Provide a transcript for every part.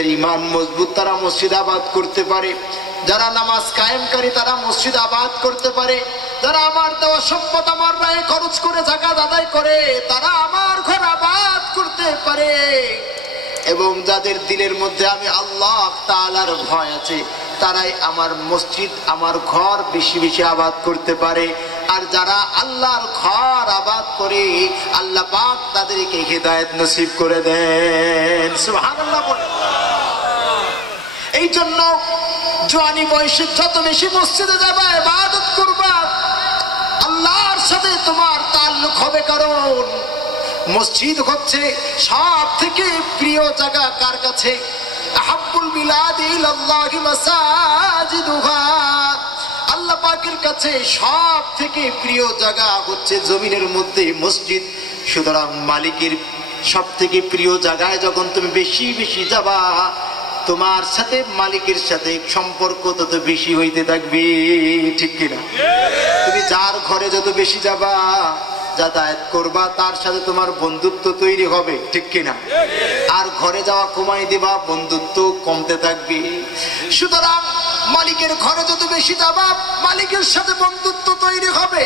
যাদের ঈমান মজবুত তারা মসজিদ আবাদ করতে পারে, যারা নামাজ কায়েমকারী তারা মসজিদ আবাদ করতে পারে, যারা আমার দেওয়া সম্পদ আমার রায়ে খরচ করে যাকাত আদায় করে তারা আমার ঘর আবাদ করতে পারে। এবং যাদের দিলের মধ্যে আমি আল্লাহ তাআলার ভয় আছে তারাই আমার মসজিদ আমার ঘর বেশি বেশি আবাদ করতে পারে। আর যারা আল্লাহর ঘর আবাদ করে আল্লাহ পাক তাদেরকে হিদায়াত নসিব করে দেন। সুবহানাল্লাহ বলেন। এই জন্য জওয়ানি বয়সে যত বেশি মসজিদে যাবা ইবাদত করবা আল্লাহর সাথে তোমার তাল্লুক হবে। কারণ মসজিদ হচ্ছে সব থেকে প্রিয় জায়গা কার কাছে? আহাব্বুল বিলাদি ইলাল্লাহি মাসাজিদুহা, আল্লাহ পাকের কাছে সব থেকে প্রিয় জায়গা হচ্ছে জমিনের মধ্যে মসজিদ। সুতরাং মালিকের সব থেকে প্রিয় জায়গায় যখন তুমি বেশি বেশি যাবা তোমার সাথে মালিকের সাথে সম্পর্ক তত বেশি হইতে থাকবে, ঠিক কিনা? তুমি যার ঘরে যত বেশি যাবা যাতায়াত করবা তার সাথে তোমার বন্ধুত্ব তৈরি হবে, ঠিক কিনা? আর ঘরে যাওয়া কমাই দিবা বন্ধুত্ব কমতে থাকবে। সুতরাং মালিকের ঘরে যত বেশি যাবা মালিকের সাথে বন্ধুত্ব তৈরি হবে।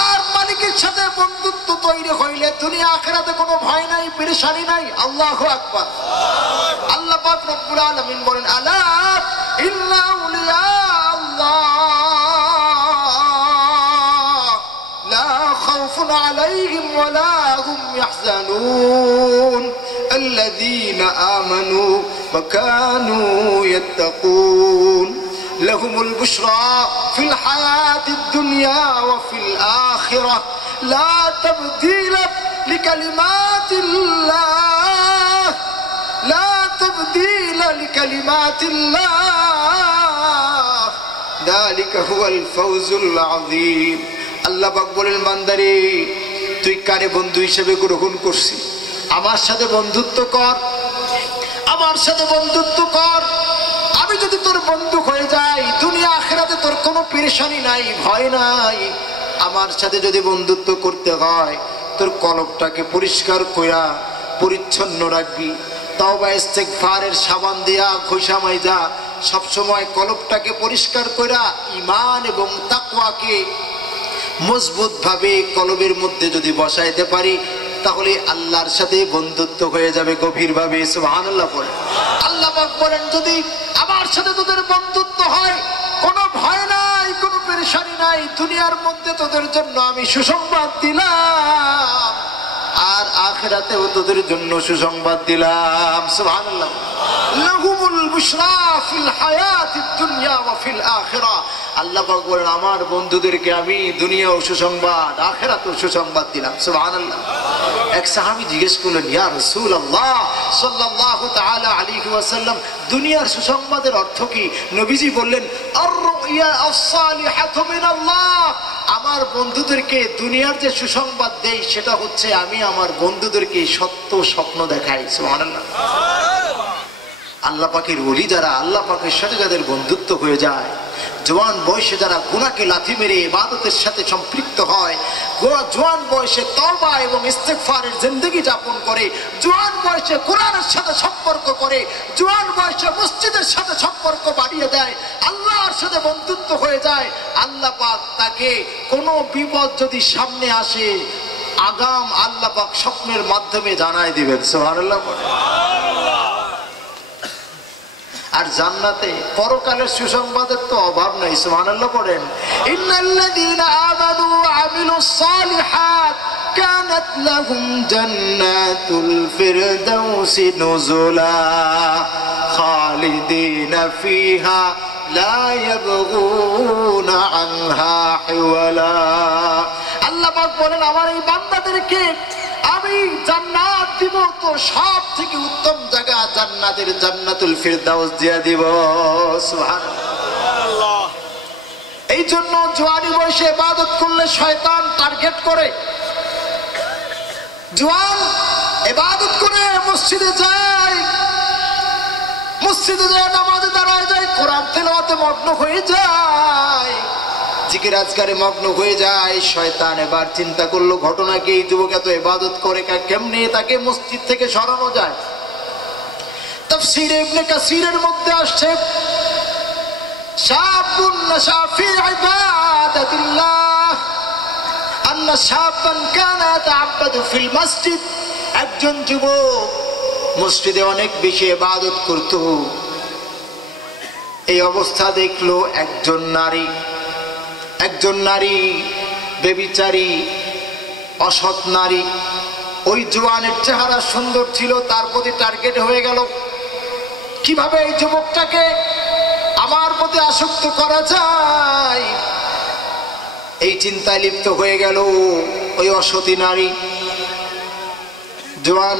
আর মালিকের সাথে বন্ধুত্ব তৈরি হইলে দুনিয়া আখিরাতে কোনো ভয় নাই, পেরেশানি নাই। আল্লাহু আকবার। আল্লাহ পাক রব্বুল আলামিন বলেন, আলা ইন্না আউলিয়া আল্লাহ লা খাউফুন আলাইহিম ওয়া লা হুম ইয়াহজানুন আল্লাযীনা আমানু ওয়া কানু ইয়াত্তাকুন লাহুমুল বুশরা ফিল হায়াতিদ দুনিয়া ওয়া ফিল আখিরাহ লা তাবদীলা লিকালিমাতিল্লাহ লা তাবদীলা লিকালিমাতিল্লাহ যালিকা হুয়াল ফাওজুল আযীম। আল্লাহ পাক বলেন, বান্দারে তুই কারে বন্ধু হিসেবে গ্রহণ করছিস? আমার সাথে বন্ধুত্ব কর, আমার সাথে বন্ধুত্ব কর। আমি যদি তোর বন্ধু হয়ে যাই দুনিয়া আখিরাতে তোর কোনো পেরেশানি নাই, ভয় নাই। আমার সাথে যদি বন্ধুত্ব করতে হয় তোর কলবটাকে পরিষ্কার কইরা পরিচ্ছন্ন রাখবি, তওবা ইস্তেগফারের সাবান দিয়া ঘষা মাইজা সব সময় কলবটাকে পরিষ্কার কইরা ঈমান এবং তাকওয়াকে মজবুত ভাবে কলবের মধ্যে যদি বসাইতে পারি তাহলে আল্লাহর সাথে বন্ধুত্ব হয়ে যাবে গভীর ভাবে। সুবহানাল্লাহ বলেন। আল্লাহ পাক বলেন, যদি আমার সাথে তোদের বন্ধুত্ব হয় কোনো ভয় নাই, কোনো পেরেশানি নাই। দুনিয়ার মধ্যে তোদের জন্য আমি সুসংবাদ দিলাম আর আখিরাতেও তোদের জন্য সুসংবাদ দিলাম। সুবহানাল্লাহ। লাহুমুল বুশরা ফিল হায়াতিদ দুনিয়া ওয়া ফিল আখিরাহ। আল্লাহ পাক বলেন, আমার বন্ধুদেরকে আমি দুনিয়াও সুসংবাদ আখিরাতেও সুসংবাদ দিলাম। সুবহানাল্লাহ। এক সাহাবী জিজ্ঞেস করলেন, ইয়া রাসূলুল্লাহ সাল্লাল্লাহু তাআলা আলাইহি ওয়াসাল্লাম, দুনিয়ার সুসংবাদের অর্থ কি? নবীজি বললেন, আর-রুয়া আস-সালিহাতু মিনাল্লাহ। আমার বন্ধুদেরকে দুনিয়ার যে সুসংবাদ দেই সেটা হচ্ছে আমি আমার বন্ধুদেরকে সত্য স্বপ্ন দেখাই। সুবহানাল্লাহ। আল্লাহ পাকের ওলি যারা, আল্লাহ পাকের সাথে যাদের বন্ধুত্ব হয়ে যায়, জওয়ান বয়সে যারা গুনাহকে লাথি মেরে ইবাদতের সাথে সম্পৃক্ত হয়, জওয়ান বয়সে তওবা এবং ইস্তেগফারের জিন্দেগি যাপন করে, জওয়ান বয়সে কোরআনের সাথে সম্পর্ক করে, জওয়ান বয়সে মসজিদের সাথে সম্পর্ক বাড়িয়ে দেয়, আল্লাহর সাথে বন্ধুত্ব হয়ে যায়, আল্লাহ পাক তাকে কোনো বিপদ যদি সামনে আসে আগাম আল্লাহ পাক স্বপ্নের মাধ্যমে জানায় দিবেন। সুবহানাল্লাহ। আর জান্নাতে পরকালের সুসংবাদের তো অভাব নাই। সুবহানাল্লাহ পড়েন, ইন্নাল্লাযীনা আমানু ওয়া আমিলুস সালিহাত কানাত লাহুম জান্নাতুল ফিরদাউসি নুজুলা খালিদিনা ফিহা লা ইয়াবগুনা আনহা হিওয়ালা। আল্লাহ পাক বলেন, আমার এই বান্দাদেরকে আমি জান্নাত দিব, তো সব থেকে উত্তম জায়গা জান্নাতের জান্নাতুল ফিরদাউস দিয়া দিব। সুবহানাল্লাহ। এই জন্য জওয়ানি বয়সে ইবাদত করলে শয়তান টার্গেট করে। জওয়ান ইবাদত করে মসজিদে যায়, মসজিদে যায় নামাজে দাঁড়ায় যায়, কোরআন তেলাওয়াতে মগ্ন হয়ে যায়, জিকির আজকারে মগ্ন হয়ে যায়। শয়তান এবার চিন্তা করলো ঘটনা কি, এই যুবক এত ইবাদত করে কেমনে তাকে মসজিদ থেকে সরানো যায়। তাফসীর ইবনে কাসীরের মধ্যে আসছে শাবুন নাশা ফি ইবাদাতিল্লাহ আন্না শাবান কানা ইয়াতাআব্বাদু ফিল মসজিদ। একজন যুবক মসজিদে অনেক বেশি ইবাদত করত। এই অবস্থা দেখলো একজন নারী বেবিচারী অসৎ নারী। ওই জওয়ানের চেহারা সুন্দর ছিল, তার প্রতি টার্গেট হয়ে গেল। কিভাবে এই যুবকটাকে আমার প্রতি আসক্ত করা যায়, এই চিন্তায় লিপ্ত হয়ে গেল ওই অসতী নারী। জওয়ান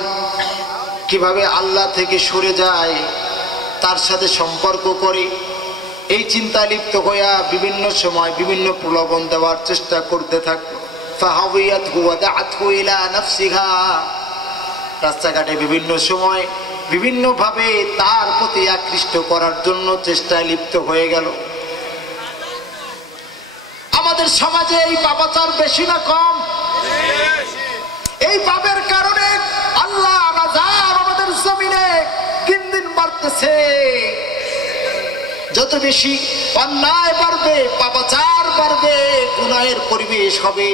কিভাবে আল্লাহ থেকে সরে যায়, তার সাথে সম্পর্ক করে, এই চিন্তা লিপ্ত হইয়া বিভিন্ন সময় বিভিন্ন প্রলোভন দেওয়ার চেষ্টা করতে থাকলো। রাস্তাঘাটে বিভিন্ন সময় বিভিন্ন ভাবে তার প্রতি আকৃষ্ট করার জন্য চেষ্টায় লিপ্ত হয়ে গেল। আমাদের সমাজে এই পাপাচার বেশি না কম? এই পাপের কারণে আল্লাহ আমাদের জমিনে দিন দিন বাড়তেছে। যত বেশি অন্যায় বাড়বে, পাপাচার বাড়বে, গুনাহের পরিবেশ হবে,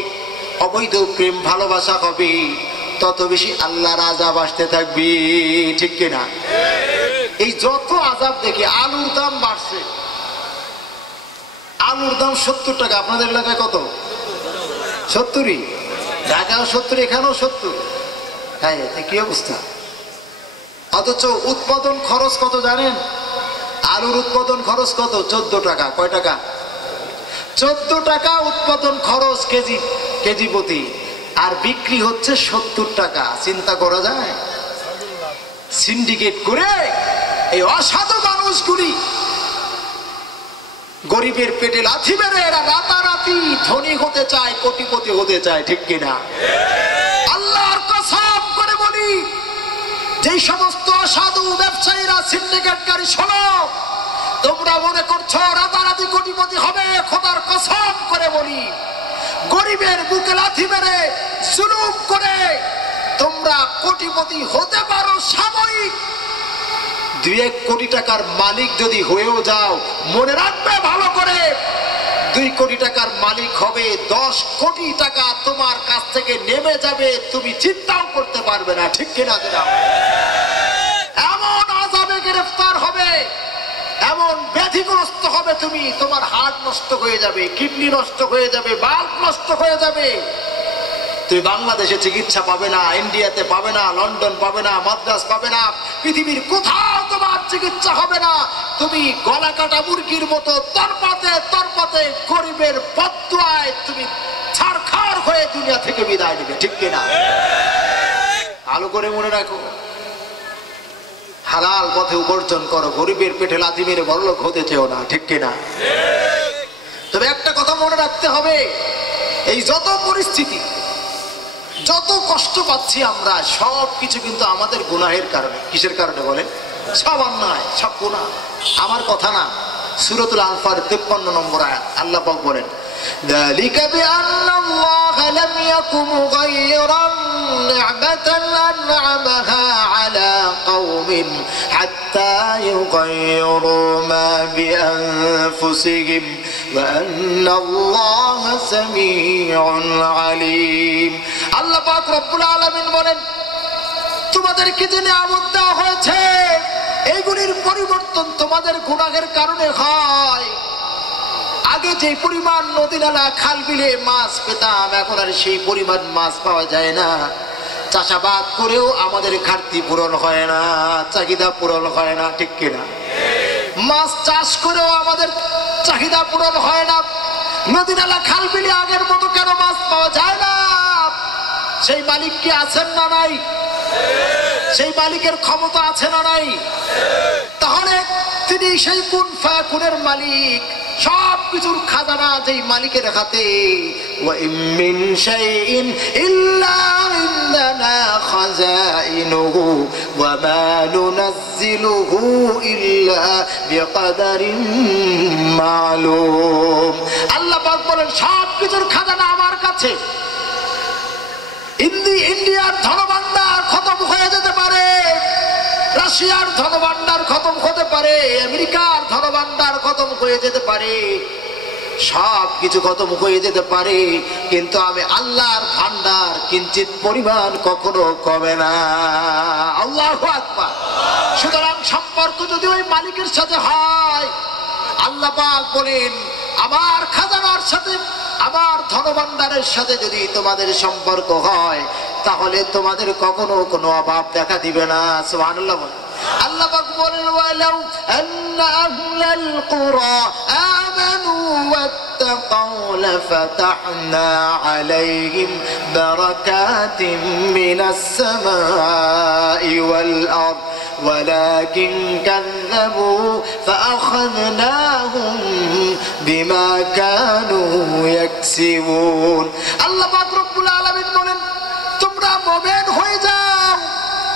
অবৈধ প্রেম ভালোবাসা হবে, তত বেশি আল্লাহর আযাব আসতে থাকবে। ঠিক কিনা? এই যত আযাব দেখি, আলুর দাম বাড়ছে, আলুর দাম 70 টাকা। আপনাদের এলাকায় কত? 70? ঢাকাও 70, এখানেও 70। হ্যাঁ, কি অবস্থা! অথচ উৎপাদন খরচ কত জানেন? আলুর উৎপাদন খরচ কত? 14 টাকা। কয় টাকা? 14 টাকা উৎপাদন খরচ কেজি প্রতি, আর বিক্রি হচ্ছে 70 টাকা। চিন্তা করা যায়? সিন্ডিকেট করে এই অসাধু মানুষগুলি গরিবের পেটে লাথি মেরে এরা রাতারাতি ধনী হতে চায়, কোটিপতি হতে চায়। ঠিক কিনা? আল্লাহর কসম করে বলি, যেই সমস্ত অসাধু ব্যবসায়ীরা সিন্ডিকেটকারী, শোনো, তোমরা মনে করছো রাতারাতি কোটিপতি হবে। খোদার কসম করে বলি, গরিবের বুকে লাথি মেরে জুলুম করে তোমরা কোটিপতি হতে পারো সাময়িক। 2-1 কোটি টাকার মালিক যদি হয়েও যাও, মনে রাখবে ভালো করে, 2 কোটি টাকার মালিক হবে, 10 কোটি টাকা তোমার কাছ থেকে নেমে যাবে, তুমি চিন্তাও করতে পারবে না। ঠিক কিনা? এমন আযাবে গ্রেফতার হবে, এমন ব্যাধিগ্রস্ত হবে তুমি, তোমার হার্ট নষ্ট হয়ে যাবে, কিডনি নষ্ট হয়ে যাবে, বাল্ব নষ্ট হয়ে যাবে। তুমি বাংলাদেশে চিকিৎসা পাবে না, ইন্ডিয়াতে পাবে না, লন্ডন পাবে না, মাদ্রাজ পাবে না, পৃথিবীর কোথাও তোমার চিকিৎসা হবে না। তুমি গলা কাটা মুরগির মতো তরপাতে গরিবের বদদুয়ায় তুমি ছারখার হয়ে দুনিয়া থেকে বিদায় নেবে। ঠিক কিনা? ভালো করে মনে রাখো, হালাল পথে উপার্জন করো, গরিবের পেটে লাথি মেরে বড়লোক হতে চেও না। ঠিক কিনা? তবে একটা কথা মনে রাখতে হবে, এই যত পরিস্থিতি, যত কষ্ট পাচ্ছি আমরা, সব কিছু কিন্তু আমাদের গুনাহের কারণে। কিসের কারণে বলেন? সব অন্যায়, সব গুনাহ। আমার কথা না, সূরাতুল আনফাল 53 নম্বর আয়াত, আল্লাহ পাক বলেন, ذلك بأن الله لم يكن مغيرا نعمة أنعمها على قوم حتى يغيروا ما بأنفسهم وأن الله سميع عليم। আল্লাহ পাক রব্বুল আলামিন বলেন, তোমাদেরকে যে নিয়ামত দেওয়া হয়েছে, এইগুলির পরিবর্তন তোমাদের গুনাহের কারণে হয়। আগে যে পরিমাণ নদী নালা খাল বিলে মাছ পেতাম, এখন আর সেই পরিমাণ মাছ পাওয়া যায় না। চাষাবাদ করেও আমাদের ঘাটতি পূরণ হয় না, চাহিদা পূরণ হয় না। ঠিক কিনা? মাছ চাষ করেও আমাদের চাহিদা পূরণ হয় না। নদী নালা খাল বিলে আগের মতো কেন মাছ পাওয়া যায় না? সেই মালিক কি আছেন না নাই? সেই মালিকের ক্ষমতা আছে না নাই? তাহলে তিনি সেই কুন ফায়াকুনের মালিক, সব কিছুর খাজানা যেই মালিকের হাতে। ওয়া মিন শাইইন ইল্লা ইনদানা খাযাইনুহু ওয়া মা নুনাজ্জিলুহু ইল্লা বিকদারিন মালুম। আল্লাহ পাক বলেন, সব কিছুর খাজানা আমার কাছে। ইন্ডিয়ার ধনভাণ্ডার খতম হয়ে যেতে পারে, রাশিয়ার ধনভাণ্ডার খতম হতে পারে, আমেরিকার ধনভাণ্ডার খতম হয়ে যেতে পারে, সব কিছু খতম হয়ে যেতে পারে, কিন্তু আমি আল্লাহর ভান্ডার কিঞ্চিত পরিমাণ কখনো কমে না। আল্লাহু আকবার। সুতরাং সম্পর্ক যদি ওই মালিকের সাথে হয়, আল্লাহ পাক বলেন আমার খাজানার সাথে, আমার ধনভাণ্ডারের সাথে যদি তোমাদের সম্পর্ক হয়, তাহলে তোমাদের কখনো কোনো অভাব দেখা দিবে না। সুবহানাল্লাহ। আল্লাহ পাক বলেন ওয়ালাউ আন্না আহলাল কুরা আমানু ওয়াত্তাকাউ লাফাতাহনা আলাইহিম বারাকাতিন মিনাস সামাই ওয়াল আরদ ولكن كذبوا فأخذناهم بما كانوا يكسبون। আল্লাহ পাক রব্বুল আলামিন বলেন তোমরা মুমিন হয়ে যাও,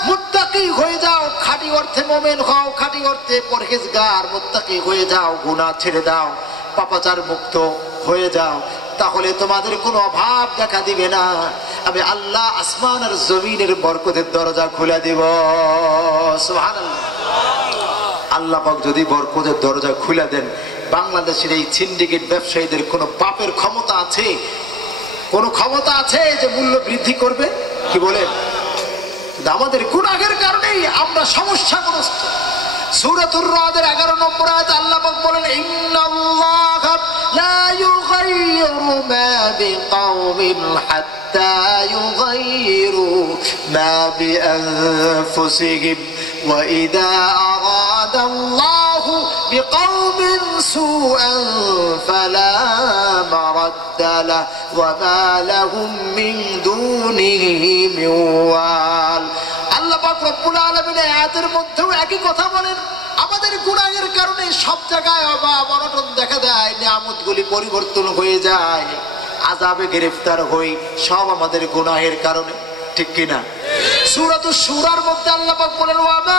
মুত্তাকি হয়ে যাও, খাঁটি অর্থে মুমিন হও, খাঁটি অর্থে পরহেজগার মুত্তাকি হয়ে যাও, গুনাহ ছেড়ে দাও, পাপাচার মুক্ত হয়ে যাও, তাহলে তোমাদের কোনো অভাব দেখা দিবে না। আমি আল্লাহ আসমান আর জমিনের বরকতের দরজা খুলে দিব। সুবহানাল্লাহ। আল্লাহ পাক যদি বরকতের দরজা খুলে দেন, বাংলাদেশের এই সিন্ডিকেট ব্যবসায়ীদের কোনো বাপের ক্ষমতা আছে? কোনো ক্ষমতা আছে যে মূল্য বৃদ্ধি করবে? কি বলেন? আমাদের গুনাহের কারণেই আমরা সমস্যাগ্রস্ত। সূরাতুর রাদের 11 নম্বর আয়াতে আল্লাহ পাক বলেন ইন্নাল্লাহা লা ইউগাইয়িরু মা বিকাওমিন হাত্তা ইউগাইয়িরু মা বিআনফুসিহিম ওয়া ইযা আরাদাল্লাহু বিকাওমিন সুআন ফালা মারাদ্দা লাহু ওয়া মা লাহুম মিন দুনিহি মিন ওয়াল। আল্লাহ পাক রব্বুল আলামিন আয়াতের মধ্যেও একই কথা বলেন। আমাদের গুনাহের কারণে সব জায়গায় অভাব অনটন দেখা দেয়, নিয়ামতগুলি পরিবর্তন হয়ে যায়, আযাবে গ্রেফতার হই, সব আমাদের গুনাহের কারণে। ঠিক কি না? সূরাতুশ শূরার মধ্যে আল্লাহ পাক বলেন ওয়া মা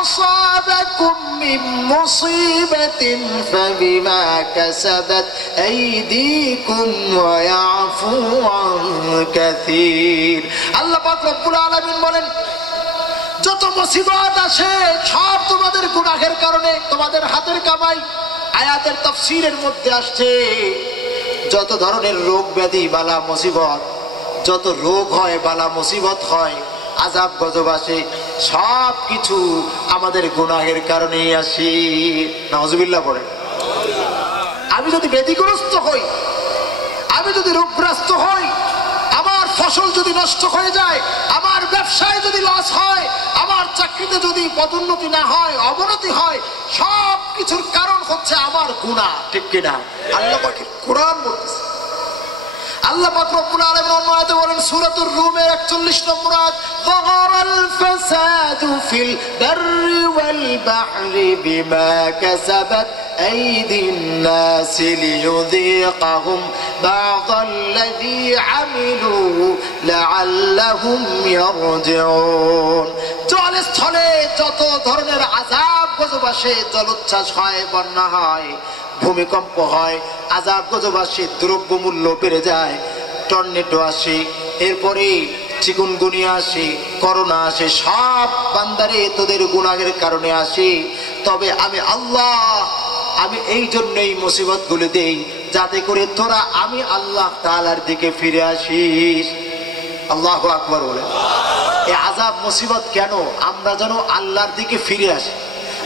আসাবাকুম মিন মুসিবাতিন ফাবিমা কাসাবাত আইদিকুম ওয়া ইয়াফু আন কাসীর। আল্লাহ পাক রব্বুল আলামিন বলেন যত মুসিবত আসে সব তোমাদের গুনাহের কারণে, তোমাদের হাতের কামাই। আয়াতের তাফসীরের মধ্যে আসছে যত ধরনের রোগ ব্যাধি বালা মুসিবত, যত রোগ হয় বালা মুসিবত হয়, আযাব গজব আসে, সব কিছু আমাদের গুনাহের কারণেই আসে। নাউজুবিল্লাহ পড়ে। আমি যদি ব্যাধিগ্রস্ত হই, আমি যদি রোগগ্রস্ত হই, আমার ফসল যদি নষ্ট হয়ে যায়, আমার ব্যবসায় যদি লস হয়, আমার চাকরিতে যদি পদোন্নতি না হয়, অবনতি হয়, সব কিছুর কারণ হচ্ছে আমার গুনাহ। ঠিক কিনা? আল্লাহ পাকের কোরআন বলতেছে। আল্লাহ পাক রব্বুল আলামিন অন্য আয়াতে বলেন সূরাতুর রুমের 41 নম্বর আয়াত যাহারাল ফাসাদু ফিল বাররি ওয়াল বাহরি বিমা কাসাবাত আইদিন নাস লিয়ুযীকাহুম বা'দাল্লাযী আমিলু লাআল্লাহুম ইয়ারজিউন। জলস্থলে যত ধরনের আযাব গজব আসে, জলোচ্ছ্বাস হয়, বন্যা হয়, ভূমিকম্প হয়, আযাব গজব আসে, দ্রব্যমূল্য বেড়ে যায়, টর্নেডো আসে, এরপরে চিকুনগুনিয়া আসে, করোনা আসে, সব বান্দারে তোদের গুনাহের কারণে আসে। তবে আমি আল্লাহ, আমি এই জন্যই মুসিবত গুলো দেই যাতে করে তোরা আমি আল্লাহ তাআলার দিকে ফিরে আসিস। আল্লাহু আকবার বলে। এই আযাব মুসিবত কেন? আমরা যেন আল্লাহর দিকে ফিরে আসি।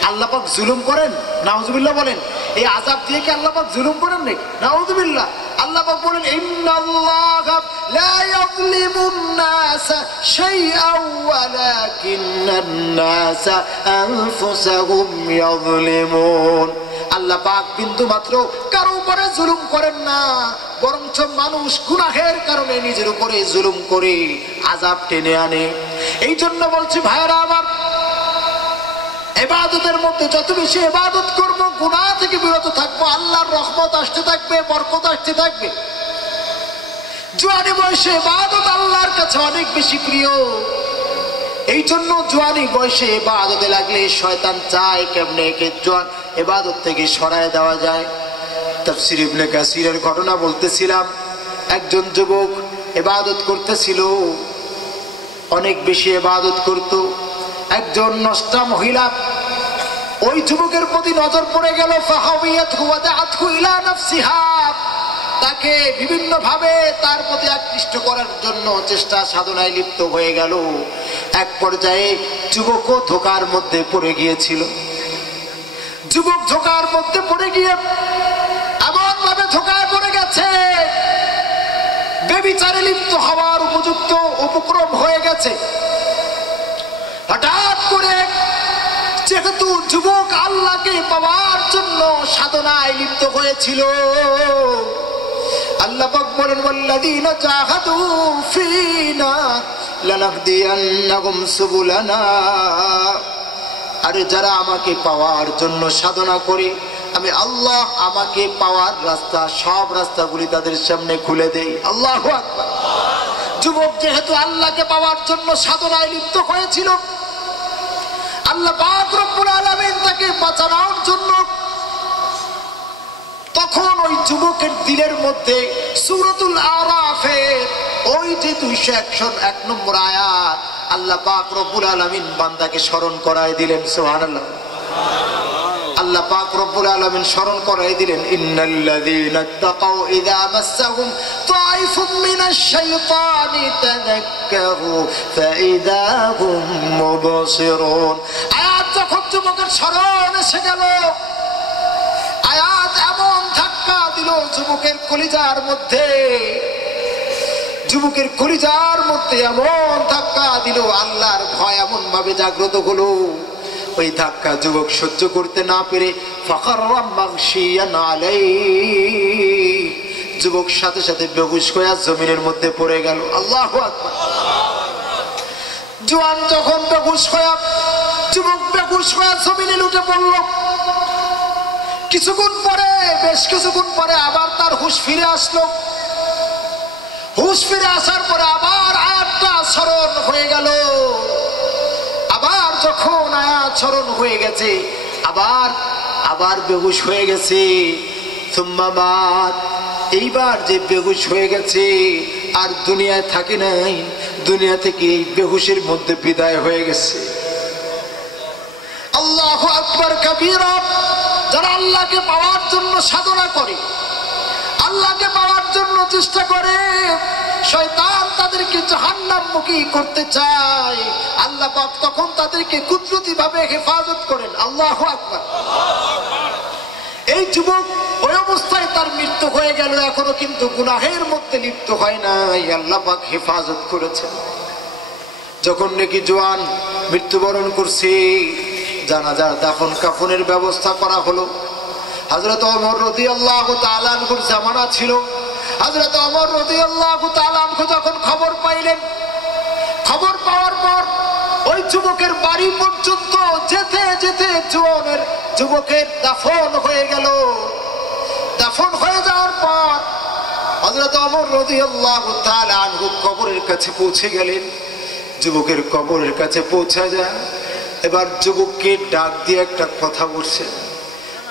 আল্লাহ পাক জুলুম করেন? নাউজুবিল্লাহ বলেন। এই আযাব দিয়ে কি আল্লাহ পাক জুলুম করেন নাকি? নাউজুবিল্লাহ। আল্লাহ পাক বলেন ইন্নাল্লাহা লা ইয়াযলিমুন নাসা শাইআন ওয়ালাকিন্নান নাসা আনফুসাহুম ইয়াযলিমুন। আল্লাহ পাক বিন্দু মাত্র কারো উপরে জুলুম করেন না, বরঞ্চ মানুষ গুনাহের কারণে নিজের উপরে জুলুম করে আযাব টেনে আনে। এই জন্য বলছি ভাইরা আমার, ইবাদতের মধ্যে যত বেশি ইবাদত করব, গুনাহ থেকে বিরত থাকবো, আল্লাহর রহমত আসতে থাকবে, বরকত আসতে থাকবে। জওয়ানি বয়সে ইবাদত আল্লাহর কাছে অনেক বেশি প্রিয়। এই জন্য জওয়ানি বয়সে ইবাদতে লাগলে শয়তান চায় কেমনে একে জওয়ান ইবাদত থেকে সরায় দেওয়া যায়। তাফসীর ইবনে কাসিরের ঘটনা বলতেছিলাম, একজন যুবক ইবাদত করতেছিল, অনেক বেশি ইবাদত করত। একজন নষ্টা মহিলা, ওই যুবকের প্রতি নজর পড়ে গেল। তাকে বিভিন্ন ভাবে তার প্রতি আকৃষ্ট করার জন্য চেষ্টা সাধনায় লিপ্ত হয়ে গেল। এক পর্যায়ে যুবকও ধোঁকার মধ্যে পড়ে গিয়েছিল। যুবক ধোঁকার মধ্যে পড়ে গিয়ে এমন ভাবে ধোঁকায় পড়ে গেছে, বেবিচারে লিপ্ত হওয়ার উপযুক্ত উপক্রম হয়ে গেছে। হঠাৎ করে যেহেতু যুবক আল্লাহকে পাওয়ার জন্য সাধনায় লিপ্ত হয়েছিল, আল্লাহ পাক বলেন ওয়াল্লাযীনা জাহাদু ফীনা লানাহদিয়ান্নাহুম সুবুলানা। আরে যারা আমাকে পাওয়ার জন্য সাধনা করে, আমি আল্লাহ আমাকে পাওয়ার রাস্তা, সব রাস্তাগুলি তাদের সামনে খুলে দেই। আল্লাহু আকবার। যুবক যেহেতু আল্লাহকে পাওয়ার জন্য সাধনায় লিপ্ত হয়েছিল, আল্লাহ পাক রব্বুল আলামিন তাকে বাঁচানোর জন্য তখন ওই যুবকের দিলের মধ্যে সূরাতুল আরাফের ওই যে 201 নম্বর আয়াত আল্লাহ পাক রব্বুল আলামিন বান্দাকে স্মরণ করায় দিলেন। সুবহানাল্লাহ। আল্লাহ পাক রব্বুল আলামিন স্মরণ করায় দিলেন, ইন্নাল্লাযীনা তাকাউ ইযা মাসসাহুম তাইফুম মিনাশ শাইতানি তাযাক্কারু ফাইযা হুম মুবসিরুন। আয়াত যখন যুবকের স্মরণ এসে গেল, আয়াত এমন ধাক্কা দিল যুবকের কলিজার মধ্যে, যুবকের কলিজার মধ্যে এমন ধাক্কা দিল, আল্লাহর ভয় এমন ভাবে জাগ্রত হলো। ওই ধাক্কা যুবক সহ্য করতে না পেরে ফাকাররা মাগশিয়ান আলাইহি, যুবক সাথে সাথে বেহুশ হয়ে জমিনের মধ্যে পড়ে গেল। আল্লাহু আকবার। জওয়ান যখন বেহুশ হয়ে, যুবক বেহুশ হয়ে জমিনে লুটে পড়ল। কিছুক্ষণ পরে, বেশ কিছুক্ষণ পরে আবার তার হুঁশ ফিরে আসলো। হুঁশ ফিরে আসার পরে আবার আয়াতটা স্মরণ হয়ে গেল। আবার যখন আয়াত স্মরণ হয়ে গেছে, আবার বেহুশ হয়ে গেছে। সুম্মা মাত, এইবার যে বেহুশ হয়ে গেছে আর দুনিয়ায় থাকে নাই, দুনিয়া থেকে এই বেহুশের মধ্যে বিদায় হয়ে গেছে। আল্লাহু আকবার কাবীরা। যারা আল্লাহকে পাওয়ার জন্য সাধনা করে, আল্লাহকে পাওয়ার জন্য চেষ্টা করে, শয়তান তাদেরকে জাহান্নামমুখী করতে চায়, আল্লাহ পাক তখন তাদেরকে কুদরতি ভাবে হেফাজত করেন। আল্লাহু আকবার। এই যুবক ওই অবস্থায় তার মৃত্যু হয়ে গেল, এখনো কিন্তু গুনাহের মধ্যে লিপ্ত হয় নাই, আল্লাহ পাক হেফাজত করেছেন। যখন নাকি জওয়ান মৃত্যুবরণ করছে, জানাজার দাফন কাফনের ব্যবস্থা করা হলো। হযরত ওমর রাদিয়াল্লাহু তাআলা আনহুর জামানা ছিল। হযরত ওমর রাদিয়াল্লাহু তাআলা আনহু যখন খবর পাইলেন, খবর পাওয়ার পর ওই যুবকের বাড়ি পর্যন্ত যেতে যেতে যুবকের দাফন হয়ে গেল। দাফন হয়ে যাওয়ার পর হযরত ওমর রাদিয়াল্লাহু তাআলা আনহু কবরের কাছে পৌঁছে গেলেন। যুবকের কবরের কাছে পৌঁছা যায়, এবার যুবককে ডাক দিয়ে একটা কথা বলছে।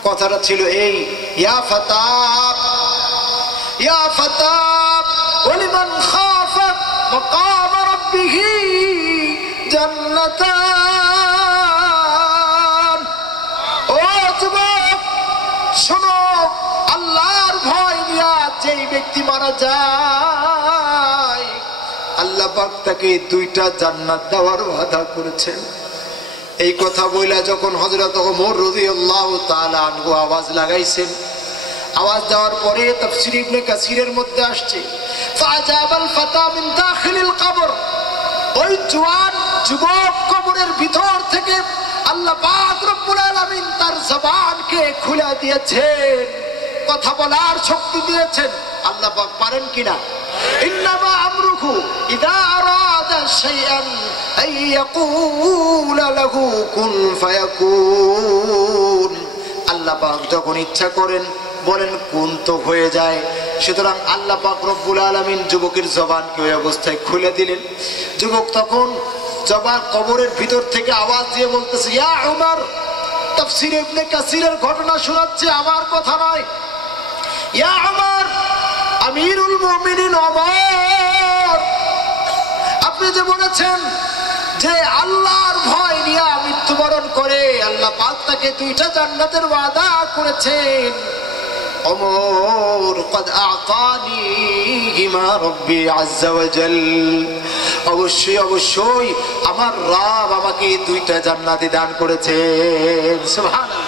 কথাটা ছিল এই, ইয়া ফাতাব, ইয়া ফাতাব ওয়ালিমান খাফা মাকাম রাব্বিহি জান্নাতান। ও যুবক শোনো, আল্লাহর ভয় নিয়ে যেই ব্যক্তি মারা যায়, আল্লাহ পাক তাকে 2টা জান্নাত দেওয়ার ওয়াদা করেছেন। এই কথা বইলা যখন হযরত ওমর রাদিয়াল্লাহু তাআলা আনহু আওয়াজ লাগাইছেন, আওয়াজ দেওয়ার পরে তাফসীর ইবনে কাসিরের মধ্যে আসছে, ফাজাবাল ফাতা মিন দাখিলিল কবর। ওই জওয়ান যুবক কবরের ভিতর থেকে আল্লাহ পাক রব্বুল আলামিন তার জবানকে খুলে দিয়েছেন, কথা বলার শক্তি দিয়েছেন। আল্লাহ পাক পারেন কিনা? ইন্নামা আমরুহু ইযা আরাদা শাইআন আইয়াকুলা লাহু কুন ফায়াকুন। আল্লাহ পাক যখন ইচ্ছা করেন বলেন কুন তো হয়ে যায়। সুতরাং আল্লাহ পাক রব্বুল আলামিন যুবকের জবানকে ওই অবস্থায় খুলে দিলেন। যুবক তখন জবান কবরের ভিতর থেকে আওয়াজ দিয়ে বলতেছে, ইয়া উমর। তাফসীর ইবনে কাসিরের ঘটনা শোনাচ্ছে, আমার কথা নয়। ইয়া উমর, আমিরুল মুমিনিন ওমর, আপনি যে বলেছেন যে আল্লাহর ভয় নিয়ে মৃত্যুবরণ করে আল্লাহ পাক তাকে 2টা জান্নাতের ওয়াদা করেছেন। ওমর قد اعطانيهما ربي عز وجل, অবশ্যই অবশ্যই আমার রব আমাকে 2টা জান্নাতি দান করেছেন। সুবহানাল্লাহ।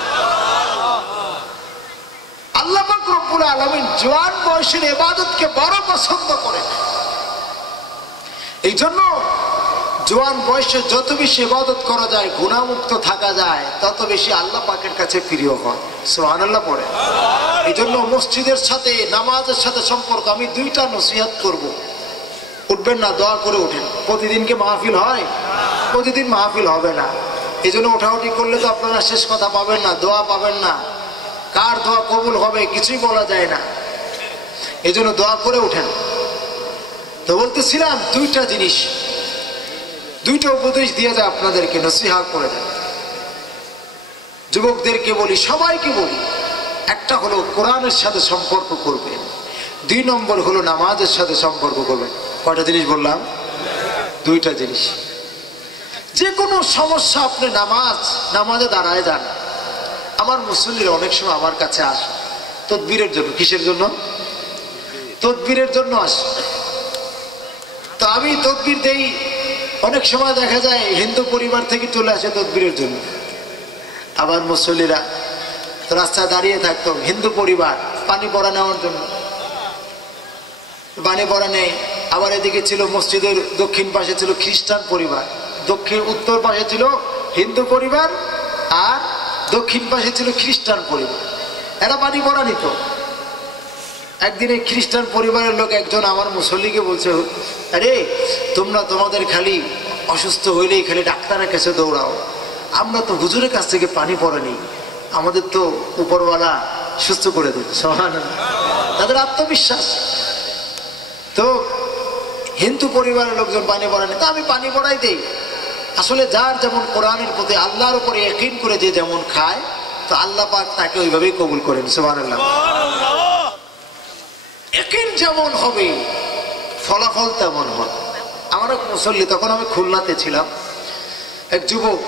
আল্লাহ পাক রব্বুল আলামিন জওয়ান বয়সের ইবাদতকে বড় পছন্দ করেন। এই জন্য জওয়ান বয়সে যত বেশি ইবাদত করা যায়, গুনাহমুক্ত থাকা যায়, তত বেশি আল্লাহ পাকের কাছে প্রিয় হয়। সুবহানাল্লাহ পড়ে। এই জন্য মসজিদের সাথে নামাজের সাথে সম্পর্ক আমি 2টা নসিহত করব। উঠবেন না, দোয়া করে উঠেন। প্রতিদিন কি মাহফিল হয়? প্রতিদিন মাহফিল হবে না। এই জন্য ওঠাউঠি করলে তো আপনারা শেষ কথা পাবেন না, দোয়া পাবেন না। কার দোয়া কবুল হবে কিছুই বলা যায় না। এই জন্য দোয়া করে উঠেন। তো বলতেছিলাম 2টা জিনিস, 2টা উপদেশ দিয়ে যায় আপনাদেরকে, নসিহত করে দেয়। যুবকদেরকে বলি, সবাইকে বলি, একটা হলো কোরআনের সাথে সম্পর্ক করবেন, 2 নম্বর হলো নামাজের সাথে সম্পর্ক করবেন। কয়টা জিনিস বললাম? 2টা জিনিস। যে কোনো সমস্যা আপনি নামাজে দাঁড়ায় যান। আমার মুসল্লিরা অনেক সময় আমার কাছে আসে তদবিরের জন্য। কিসের জন্য? তদবিরের জন্য আসে। তো আমি তদবির দেই। অনেক সময় দেখা যায় হিন্দু পরিবার থেকে চলে আসে তদবিরের জন্য। আবার মুসল্লিরা রাস্তায় দাঁড়িয়ে থাকতো, হিন্দু পরিবার পানি পড়া নেওয়ার জন্য। পানি পড়া নেই। আবার এদিকে ছিল মসজিদের দক্ষিণ পাশে ছিল খ্রিস্টান পরিবার, উত্তর পাশে ছিল হিন্দু পরিবার, আর দক্ষিণ পাশে ছিল খ্রিস্টান পরিবার। এরা পানি পড়া নিত। একদিন এই খ্রিস্টান পরিবারের লোক একজন আমার মুসল্লিকে বলছে, আরে তোমরা তোমাদের খালি অসুস্থ হইলেই খালি ডাক্তারের কাছে দৌড়াও, আমরা তো হুজুরের কাছ থেকে পানি পড়া নিই, আমাদের তো উপরওয়ালা সুস্থ করে দেবে। সুবহানাল্লাহ। তাদের আত্মবিশ্বাস। তো হিন্দু পরিবারের লোকজন পানি পড়া নেই, তা আমি পানি পড়াই দেই। আসলে যার যেমন কোরআনের প্রতি আল্লাহর উপরে ইয়াকিন করে যে যেমন খায়, তো আল্লাহ পাক তাকে ওইভাবেই কবুল করেন। সুবহানাল্লাহ। ইয়াকিন যেমন হবে ফলাফল তেমন হয়। আমার এক মুসল্লি, তখন আমি খুলনাতে ছিলাম, এক যুবক,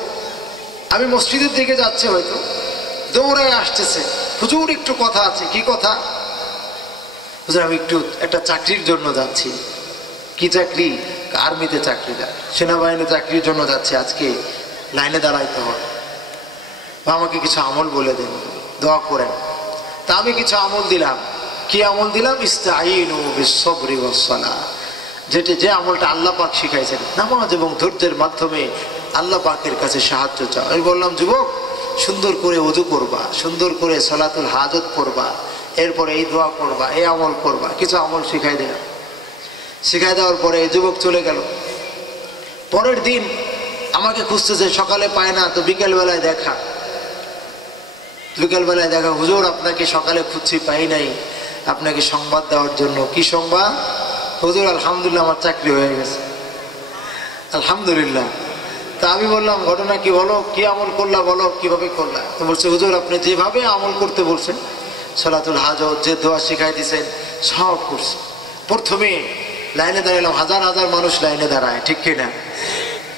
আমি মসজিদের দিকে যাচ্ছে, হয়তো দৌড়ায় আসতেছে, হুজুর একটু কথা আছে। কি কথা? হুজুর আমি একটু একটা চাকরির জন্য যাচ্ছি। কি চাকরি? আর্মিতে চাকরি, সেনাবাহিনী চাকরির জন্য যাচ্ছে, আজকে লাইনে দাঁড়াইতে হয়, আমাকে কিছু আমল বলে দেন, দোয়া করেন। তা আমি কিছু আমল দিলাম। কি আমল দিলাম? ইস্তাঈনু বিস-সাবরি ওয়াস-সালাহ। যে আমলটা আল্লাহ পাক শিখাইছেন, নামাজ এবং ধৈর্যের মাধ্যমে আল্লাহ পাকের কাছে সাহায্য চাও। আমি বললাম, যুবক সুন্দর করে ওযু করবা, সুন্দর করে সালাতুল হাজত পড়বা, এরপরে এই দোয়া করবা, এই আমল করবা। কিছু আমল শিখাই দিলাম। শিখাই দেওয়ার পরে যুবক চলে গেল। পরের দিন আমাকে খুঁজতেছে, সকালে পায় না, তো বিকেলবেলায় দেখা। হুজুর আপনাকে সকালে খুঁজছি, পাই নাই, আপনাকে সংবাদ দেওয়ার জন্য। কি সংবাদ? হুজুর আলহামদুলিল্লাহ আমার চাকরি হয়ে গেছে। আলহামদুলিল্লাহ। তা আমি বললাম, ঘটনা কি বলো, কি আমল করলা বলো, কিভাবে করলা? তো বলছে, হুজুর আপনি যেভাবে আমল করতে বলছেন, সালাতুল হাজত, যে দোয়া শিখাই দিয়েছেন, সব করছি। প্রথমে লাইনে দাঁড়ালাম, হাজার হাজার মানুষ লাইনে দাঁড়ায়, ঠিক কিনা?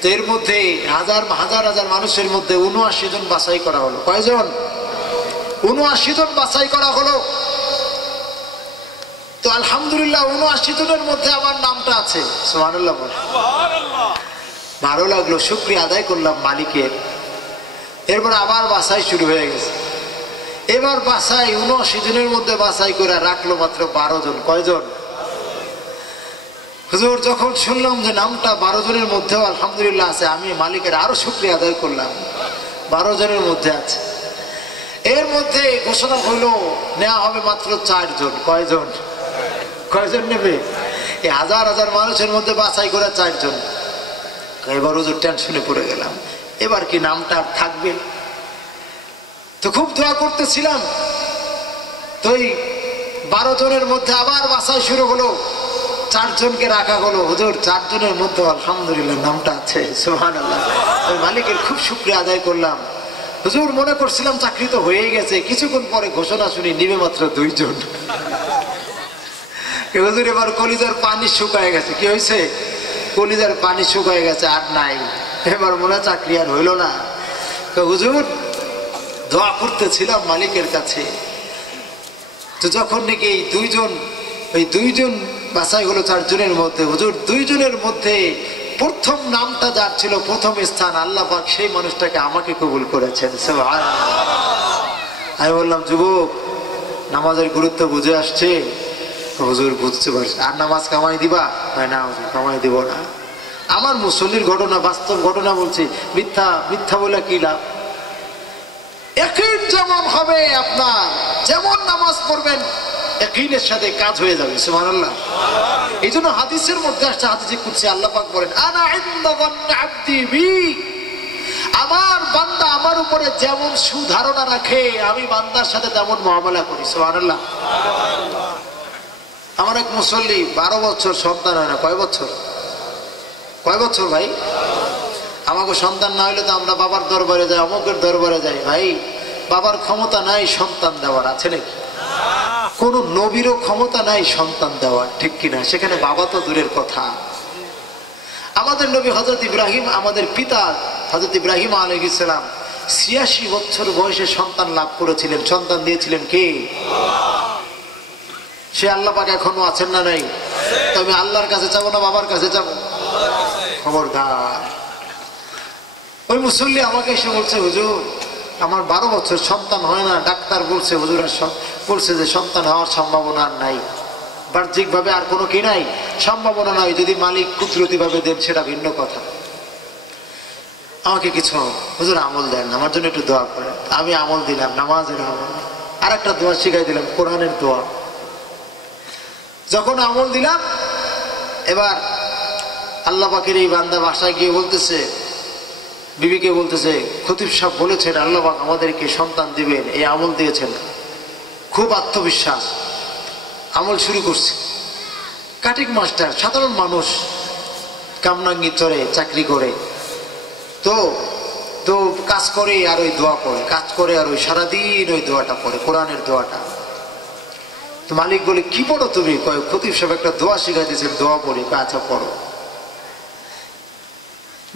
তো এর মধ্যে হাজার হাজার মানুষের মধ্যে ৭৯ জন বাছাই করা হলো। কয়জন? ৭৯ জন বাছাই করা হলো। তো আলহামদুলিল্লাহ ৭৯ জনের মধ্যে আমার নামটা আছে। সুবহানাল্লাহ। ভালো লাগলো, শুকরিয়া আদায় করলাম মালিকের। এরপর আবার বাছাই শুরু হয়ে গেছে। এবার বাছাই ৭৯ জনের মধ্যে বাছাই করে রাখলো মাত্র ১২ জন। কয়জন? হুজুর যখন শুনলাম যে নামটা ১২ জনের মধ্যেও আলহামদুলিল্লাহ আছে, আমি মালিকের আরো শুকরিয়া আদায় করলাম, ১২ জনের মধ্যে আছে। এর মধ্যে ঘোষণা হইলো নেওয়া হবে মাত্র ৪ জন। কয়জন? কয়জন নেবে? এই হাজার হাজার মানুষের মধ্যে বাছাই করে ৪ জন। এবার হুজুর টেনশনে পড়ে গেলাম, এবার কি নামটা থাকবে? তো খুব দোয়া করতেছিলাম। তো এই ১২ জনের মধ্যে আবার বাছাই শুরু হলো, ৪ জনকে রাখা হলো। হুজুর ৪ জনের মধ্যে আলহামদুলিল্লাহ নামটা আছে। সুবহানাল্লাহ। ওই মালিকের খুব শুকরিয়া আদায় করলাম। হুজুর মনে করছিলাম চাকরি তো হয়েই গেছে, কিছুক্ষণ পরে ঘোষণা শুনি নিবে মাত্র 2 জন। হুজুর এবার কলিজার পানি শুকায় গেছে। কি হয়েছে? কলিজার পানি শুকায় গেছে, আর নাই। এবার মনে হয় চাকরি আর হইল না। হুজুর দোয়া করতেছিলাম মালিকের কাছে, তো যখন নাকি এই দুইজন বাছাই হলো 4 জনের মধ্যে, হুজুর 2 জনের মধ্যে প্রথম নামটা যার ছিল প্রথম স্থান, আল্লাহ পাক সেই মানুষটাকে আমাকে কবুল করেছেন। আমি বললাম, যুবক নামাজের গুরুত্ব বুঝে আসছে? হুজুর বুঝতে পারছি। আর নামাজ কামাই দিবা? না হুজুর কামাই দিব না। আমার মুসল্লির ঘটনা, বাস্তব ঘটনা বলছি, মিথ্যা বলে কি লাভ? ইয়াকিন যেমন হবে আপনার, যেমন নামাজ পড়বেন ইয়াকিনের সাথে কাজ হয়ে যাবে। সুবহানাল্লাহ। এই জন্য হাদিসের মধ্যে আসছে, হাদিসে কুদসি আল্লাহ পাক বলেন, আনা ইনদা যান্নি আবদি বি, আমার বান্দা আমার উপরে যেমন সুধারণা রাখে আমি বান্দার সাথে তেমন মুআমালা করি। সুবহানাল্লাহ। আমার এক মুসল্লি 12 বছর সন্তান হয় না। কয় বছর ভাই? আমাকে সন্তান না হইলে তো আমরা বাবার দরবারে যাই, অমুকের দরবারে যাই। ভাই বাবার ক্ষমতা নাই সন্তান দেওয়ার, আছে নাকি? কোন নবীরও ক্ষমতা নাই সন্তান দেওয়ার, ঠিক কিনা? সেখানে বাবা তো দূরের কথা। আমাদের নবী হযরত ইব্রাহিম, আমাদের পিতা হযরত ইব্রাহিম আলাইহিস সালাম 86 বছর বয়সে সন্তান লাভ করেছিলেন। সন্তান দিয়েছিলেন কে? সে আল্লাহ পাক এখনো আছেন না নাই? তো আমি আল্লাহর কাছে যাবো না বাবার কাছে যাবো? খবরদার। ওই মুসল্লি আমাকে এসে বলছে, হুজুর আমার 12 বছর সন্তান হয় না, ডাক্তার বলছে, হুজুর বলছে যে সন্তান হওয়ার সম্ভাবনা আর নাই, বাহ্যিক ভাবে আর কোনো কি নাই, সম্ভাবনা নাই, যদি মালিক কুদরতি ভাবে দেন সেটা ভিন্ন কথা। আমাকে কিছু হুজুর আমল দেন, আমার জন্য একটু দোয়া করেন। আমি আমল দিলাম, নামাজের আমল। আর একটা দোয়া শিখাই দিলাম, কোরআনের দোয়া। যখন আমল দিলাম, এবার আল্লাহ পাকের এই বান্দা বাসায় গিয়ে বলতেছে, বিবিকে বলতেছে, খতিব সাহেব বলেছেন আল্লাহ পাক আমাদেরকে সন্তান দিবেন, এই আমল দিয়েছেন। খুব আত্মবিশ্বাস, আমল শুরু করছে। কাটিং মাস্টার, সাধারণ মানুষ, কামনাঙ্গি চড়ে চাকরি করে, তো কাজ করে আর ওই দোয়া পড়ে, কাজ করে আর ওই সারাদিন ওই দোয়াটা পড়ে, কোরআনের দোয়াটা। তো মালিক বলে, কি পড়ো তুমি? কয় খতিব সাহেব একটা দোয়া শিখাই দিয়েছেন, দোয়া পড়ি। আচ্ছা পড়ো।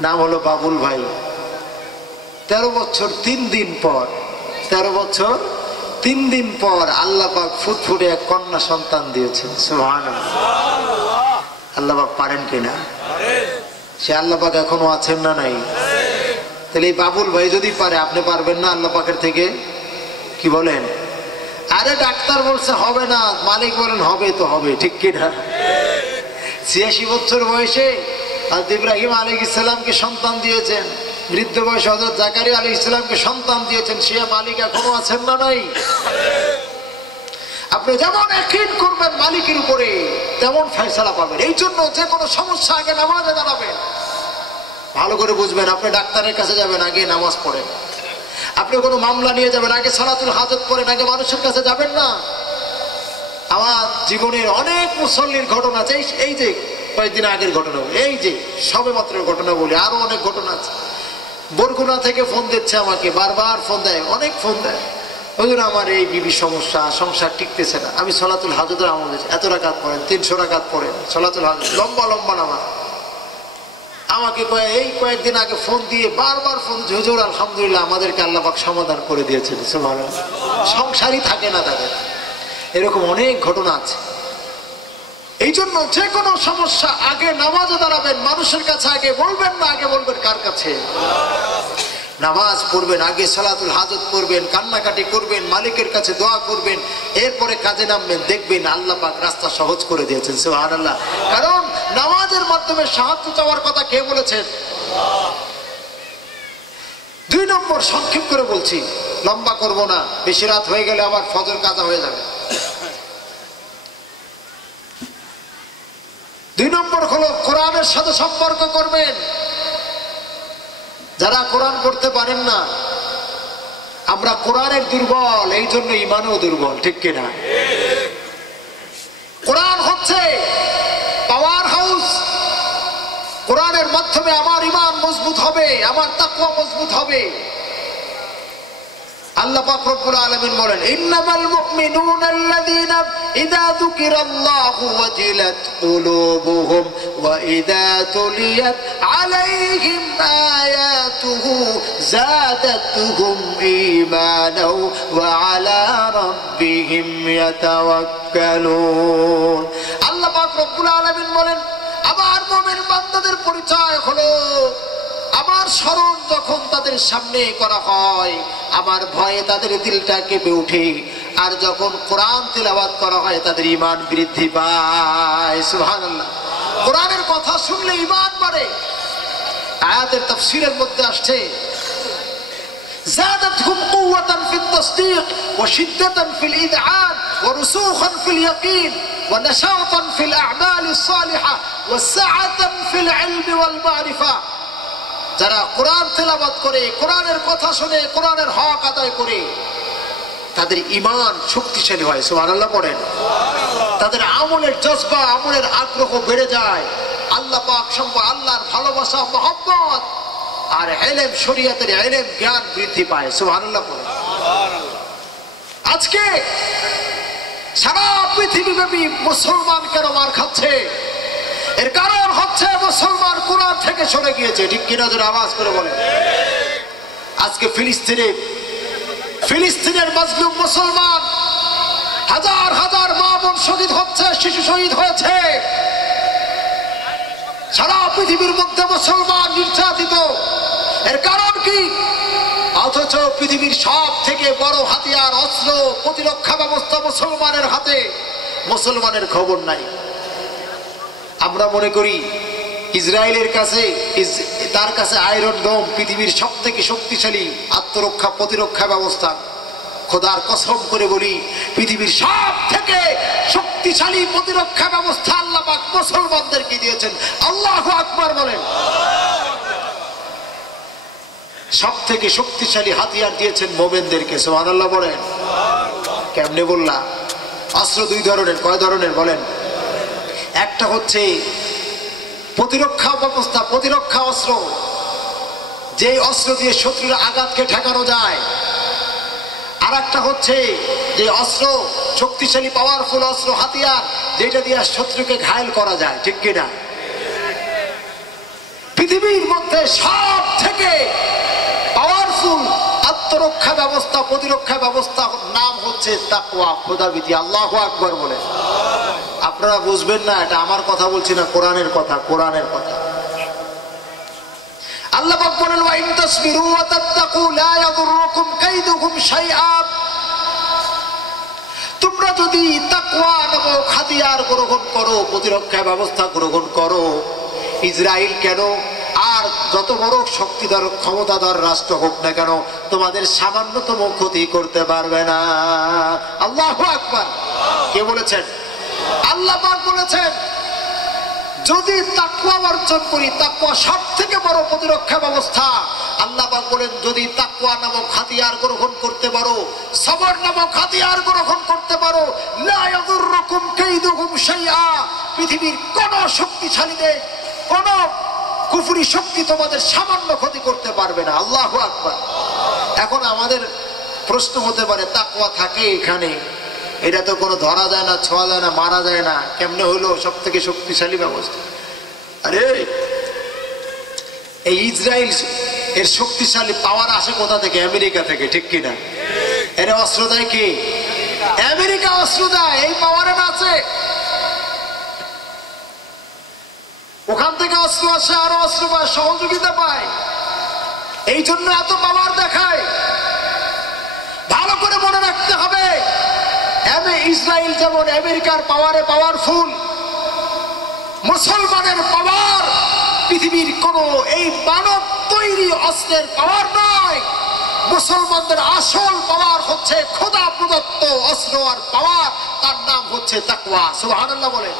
নাম হলো বাবুল ভাই। 13 বছর 3 দিন পর, 13 বছর 3 দিন পর আল্লাহ পাক ফুটফুটে এক কন্যা সন্তান দিয়েছেন। সুবহানাল্লাহ। আল্লাহ পাক পারেন কিনা? সে আল্লাহ পাক এখনো আছেন না নাই? তাহলে এই বাবুল ভাই যদি পারে, আপনি পারবেন না আল্লাহ পাকের থেকে? কি বলেন? আরে ডাক্তার বলছে হবে না, মালিক বলেন হবে, তো হবে, ঠিক কিনা? 86 বছর বয়সে হযরত ইব্রাহিম আলাইহিস সালামকে সন্তান দিয়েছেন, বৃদ্ধ বয়সে হযরত জাকারিয়া আলাইহিস সালামকে সন্তান দিয়েছেন। সে মালিক এখনো আছেন না নাই? আপনি যেমন ইয়াকিন করবেন মালিকের উপরে, তেমন ফয়সালা পাবেন। এই জন্য যে কোনো সমস্যা আগে নামাজে দাঁড়াবেন। ভালো করে বুঝবেন, আপনি ডাক্তারের কাছে যাবেন আগে নামাজ পড়েন। আপনি কোনো মামলা নিয়ে যাবেন আগে সালাতুল হাজত পড়েন, আগে মানুষের কাছে যাবেন না। আমার জীবনের অনেক মুসল্লির ঘটনা আছে, এই যে কয়েকদিন আগের ঘটনা, এই যে সবে মাত্র ঘটনা বলি, আরো অনেক ঘটনা আছে। বরগুনা থেকে ফোন দিচ্ছে আমাকে, বারবার ফোন দেয়, অনেক ফোন দেয়, হুজুর আমার এই বিবি সমস্যা, সংসার টিকতেছে না। আমি সালাতুল হাজতের আমল দিয়েছি, এত রাকাত পড়েন, 300 রাকাত পড়েন সালাতুল হাজত, লম্বা লম্বা নামাজ। আমাকে এই কয়েকদিন আগে ফোন দিয়ে বারবার ফোন, হুজুর আলহামদুলিল্লাহ আমাদেরকে আল্লাহ পাক সমাধান করে দিয়েছেন। সুবহানাল্লাহ। সংসারই থাকে না তাদের। এরকম অনেক ঘটনা আছে। এই জন্য যে কোনো সমস্যা আগে নামাজে দাঁড়াবেন, মানুষের কাছে আগে বলবেন না, আগে বলবেন কার কাছে? নামাজ পড়বেন, আগে সালাতুল হাজত পড়বেন, কান্নাকাটি করবেন, মালিকের কাছে দোয়া করবেন, এরপরে কাজে নামবেন, দেখবেন আল্লাহ পাক রাস্তা সহজ করে দিয়েছেন। সুবহানাল্লাহ। কারণ নামাজের মাধ্যমে সাহায্য চাওয়ার কথা কে বলেছেন? 2 নম্বর, সংক্ষেপ করে বলছি, লম্বা করব না, বেশি রাত হয়ে গেলে আবার ফজর কাজা হয়ে যাবে। 2 নম্বর হলো কোরআনের সাথে সম্পর্ক করবেন। যারা কোরআন পড়তে পারেন না, আমরা কোরআনের দুর্বল, এই জন্য ঈমানও দুর্বল, ঠিক কিনা? কোরআন হচ্ছে পাওয়ার হাউস। কোরআনের মাধ্যমে আমার ঈমান মজবুত হবে, আমার তাকওয়া মজবুত হবে। আল্লাহ পাক রব্বুল আলামিন বলেন ইন্নামাল মুমিনুনা আল্লাযীনা ইযা যুকিরাল্লাহু ওয়াজিলাত কুলুবুহুম ওয়া ইযা তুলিয়াত আলাইহিম আয়াতুহু যাদাতুহুম ঈমানাও ওয়া আলা রাব্বিহিম ইয়াতাওয়াক্কালুন। আল্লাহ পাক রব্বুল আলামিন বলেন আমার মুমিন বান্দাদের পরিচয় হলো আমার স্মরণ যখন তাদের সামনে করা হয় আমার ভয়ে তাদের দিলটা কেঁপে ওঠে, আর যখন কোরআন তিলাওয়াত করা হয় তাদের ঈমান বৃদ্ধি পায়। সুবহানাল্লাহ। কোরআনের কথা শুনলে ঈমান বাড়ে। আয়াতের তাফসীরের মধ্যে আসছে زادتهم قوة في التصديق وشدة في الإذعان ورسوخا في اليقين ونشاطا في الأعمال الصالحة وسعة في العلم والمعرفة। যারা কোরআন তেলাওয়াত করে, কোরআনের কথা শুনে, কোরআনের হক আদায় করে তাদের ঈমান শক্তিশালী হয়। সুবহানাল্লাহ পড়েন। তাদের আমলের জজবা, আমলের আগ্রহ বেড়ে যায়। আল্লাহ পাক সম্পর্কে আল্লাহর ভালোবাসা, মহব্বত আর ইলম, শরীয়তের ইলম, জ্ঞান বৃদ্ধি পায়। সুবহানাল্লাহ পড়েন। আজকে সারা পৃথিবীব্যাপী মুসলমান কেন মার খাচ্ছে? এর কারণ হচ্ছে মুসলমান কোরআন থেকে সরে গিয়েছে। ঠিক কিনা জোরে আওয়াজ করে বলেন। আজকে ফিলিস্তিনের মাজলুম মুসলমান, হাজার হাজার মা বোন শহীদ হচ্ছে, শিশু শহীদ হয়েছে। সারা পৃথিবীর মধ্যে মুসলমান নির্যাতিত। এর কারণ কি? অথচ পৃথিবীর সব থেকে বড় হাতিয়ার, অস্ত্র, প্রতিরক্ষা ব্যবস্থা মুসলমানের হাতে, মুসলমানের খবর নাই। আমরা মনে করি ইসরায়েলের কাছে, তার কাছে আয়রন ডোম, পৃথিবীর সব থেকে শক্তিশালী আত্মরক্ষা প্রতিরক্ষা ব্যবস্থা। খোদার কসম করে বলি পৃথিবীর সব থেকে শক্তিশালী প্রতিরক্ষা ব্যবস্থা আল্লাহ পাক মুসলমানদেরকে দিয়েছেন। আল্লাহু আকবার বলেন। সব থেকে শক্তিশালী হাতিয়ার দিয়েছেন মুমিনদেরকে। সুবহানাল্লাহ বলেন। কেমনে বললা? অস্ত্র দুই ধরনের। কয় ধরনের বলেন? একটা হচ্ছে প্রতিরক্ষা ব্যবস্থা, প্রতিরক্ষা অস্ত্র, যে অস্ত্র দিয়ে শত্রুর আঘাতকে ঠেকানো যায়। আর একটা হচ্ছে যে অস্ত্র, শক্তিশালী পাওয়ারফুল অস্ত্র, হাতিয়ার, যেটা দিয়ে শত্রুকে ঘায়েল করা যায়। ঠিক কিনা? পৃথিবীর মধ্যে সব থেকে পাওয়ারফুল আত্মরক্ষা ব্যবস্থা, প্রতিরক্ষা ব্যবস্থা নাম হচ্ছে তাকওয়া, খোদাভীতি। আল্লাহু আকবার বলে। আপনারা বুঝবেন না, এটা আমার কথা বলছি না, কোরআনের কথা, কোরআনের কথা। আল্লাহ পাক বলেন ওয়া ইন তাসবিরু ওয়া তাত্তাকু লা ইয়াদুররুকুম কাইদুহুম শাইআ। তোমরা যদি তাকওয়া নামক হাতিয়ার গ্রহণ করো, প্রতিরক্ষা ব্যবস্থা গ্রহণ করো, ইসরায়েল কেন আর যত বড় শক্তিধর ক্ষমতাধর রাষ্ট্র হোক না কেন তোমাদের সামান্যতম ক্ষতি করতে পারবে না। আল্লাহু আকবার। কে বলেছেন? আল্লাহ পাক বলেছেন যদি তাকওয়া অর্জন করি, তাকওয়া সবথেকে বড় প্রতিরক্ষা ব্যবস্থা। আল্লাহ পাক বলেন যদি তাকওয়া নামক হাতিয়ার গ্রহণ করতে পারো, সবর নামক হাতিয়ার গ্রহণ করতে পারো, লা ইয়াদুররুকুম কাইদুহুম শাইআ। পৃথিবীর কোন শক্তিশালীদের কোন কুফরি শক্তি তোমাদের সামান্য ক্ষতি করতে পারবে না। আল্লাহু আকবার। এখন আমাদের প্রশ্ন হতে পারে তাকওয়া থাকে এখানে, এটা তো কোনো ধরা যায় না, ছোঁয়া যায় না, মারা যায় না, কেমনে হলো সব থেকে শক্তিশালী ব্যবস্থা? আরে এই ইসরায়েল এর শক্তিশালী পাওয়ার আসে কোথা থেকে? আমেরিকা থেকে। ঠিক কিনা? এর অস্ত্র দেয় কে? আমেরিকা অস্ত্র দেয়। এই পাওয়ারে আছে, ওখান থেকে অস্ত্র আসে, আরো অস্ত্র পায়, সহযোগিতা পায়। এই জন্য এত পাওয়ার দেখায়। ভালো করে মনে রাখতে হবে, ইসরায়েল যেমন আমেরিকার পাওয়ারে পাওয়ারফুল, মুসলমানের পাওয়ার পৃথিবীর কোন এই মানব তৈরি অস্ত্রের পাওয়ার নয়। মুসলমানদের আসল পাওয়ার হচ্ছে খোদা প্রদত্ত অস্ত্র আর পাওয়ার, তার নাম হচ্ছে তাকওয়া। সুবহানাল্লাহ বলেন।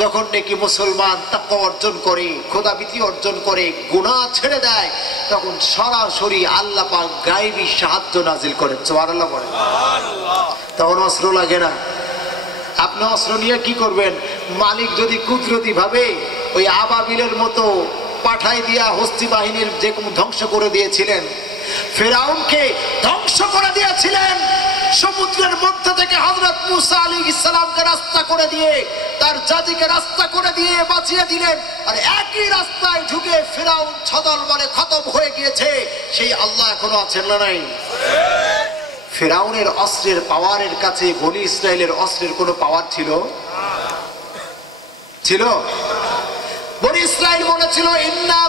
যখন নাকি মুসলমান তাকওয়া অর্জন করে, খোদাভীতি অর্জন করে, গুনাহ ছেড়ে দেয়, তখন সরাসরি আল্লাহ পাক গায়েবী সাহায্য নাজিল করেন। সুবহানাল্লাহ বলেন। তখন অস্ত্র লাগে না। আপনি অস্ত্র নিয়ে কি করবেন? মালিক যদি কুদরতি ভাবে ওই আবাবিলের মতো পাঠাই দিয়া হস্তি বাহিনীর যে কোনো ধ্বংস করে দিয়েছিলেন, ফিরাউনকে ধ্বংস করে দিয়েছিলেন। সমুদ্রের মধ্যে থেকে হযরত মুসা আলাইহিস সালামকে রাস্তা করে দিয়ে, তার জাতিকে রাস্তা করে দিয়ে বাঁচিয়ে দিলেন। আর একই রাস্তায় ঢুকে ফিরাউন ছদল বলে খতম হয়ে গিয়েছে। সেই আল্লাহ এখনো আছেন না নাই? ফিরাউনের অস্ত্রের পাওয়ারের কাছে বনি ইসরায়েলের অস্ত্রের কোনো পাওয়ার ছিল? ছিল? বনি ইসরায়েল বলেছিল ইন্না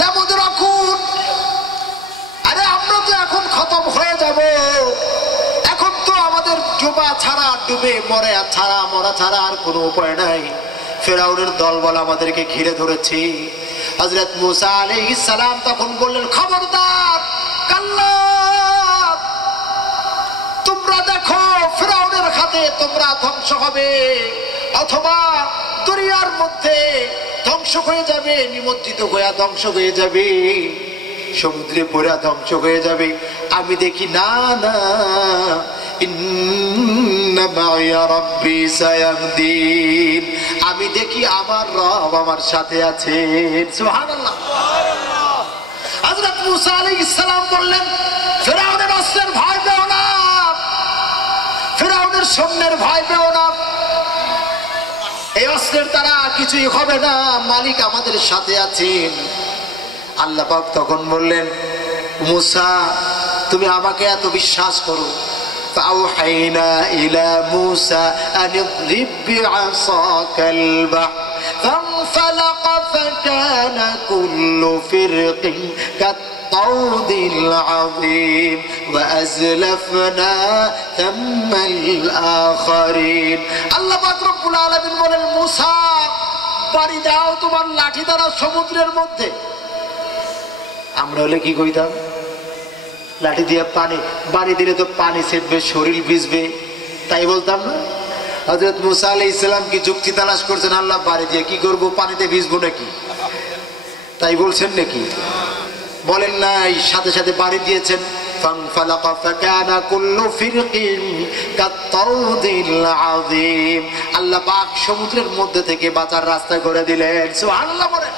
লামুদরাকুন, আরে আমরা তো এখন খতম হয়ে যাব, এখন তো আমাদের ডুবা ছাড়া, ডুবে মরা ছাড়া আর কোনো উপায় নাই। ফিরাউনের দলবল আমাদেরকে ঘিরে ধরেছে। হযরত মুসা আলাইহিস সালাম তখন বললেন, খবরদার, কাল্লা, তোমরা দেখো ফিরাউনের হাতে তোমরা ধ্বংস হবে, অথবা দরিয়ার মধ্যে ধ্বংস হয়ে যাবে, নিমজ্জিত হয়ে ধ্বংস হয়ে যাবে, সমুদ্রে পড়ে ধ্বংস হয়ে যাবে। আমি দেখি না না, ইন্না মা'ইয়া রাব্বি সায়াহদিন, আমি দেখি আমার রব আমার সাথে আছেন। সুবহানাল্লাহ। হযরত মুসা আলাইহিস সালাম বললেন, ফিরাউনের অস্ত্রের ভয় পেও না, ফিরাউনের সৈন্যের ভয় পেও না, এই অস্ত্রের দ্বারা কিছুই হবে না, মালিক আমাদের সাথে আছেন। আল্লাহ পাক তখন বললেন, মুসা, তুমি আমাকে এত বিশ্বাস করো, فأوحينا إلى موسى أن اضرب بعصاك البحر فانفلق فكان كل فرق كالطود العظيم وأزلفنا ثم الآخرين। আল্লাহ পাক রব্বুল আলামিন বলেন, মুসা, বাড়ি দাও তোমার লাঠি দ্বারা সমুদ্রের মধ্যে। আমরা হলে কি কইতাম? লাঠি দিয়ে পানি দিলে তো পানি ছেড়বে, শরীর ভিজবে, তাই বলতাম না? হযরত মুসা আলাইহিস সালাম কি যুক্তি তালাশ করছেন, আল্লাহ বাড়ি দিয়ে কি করব, পানিতে ভিজবো নাকি, তাই বলছেন নাকি? বলেন নাই, সাথে সাথে বাড়ি দিয়েছেন। ফানফালাকা ফাকানা কুল্লু ফিরকিন কাত-তাউদিল আযীম। আল্লাহ পাক সমুদ্রের মধ্যে থেকে বাঁচার রাস্তা করে দিলেন। সুবহানাল্লাহ বলেন।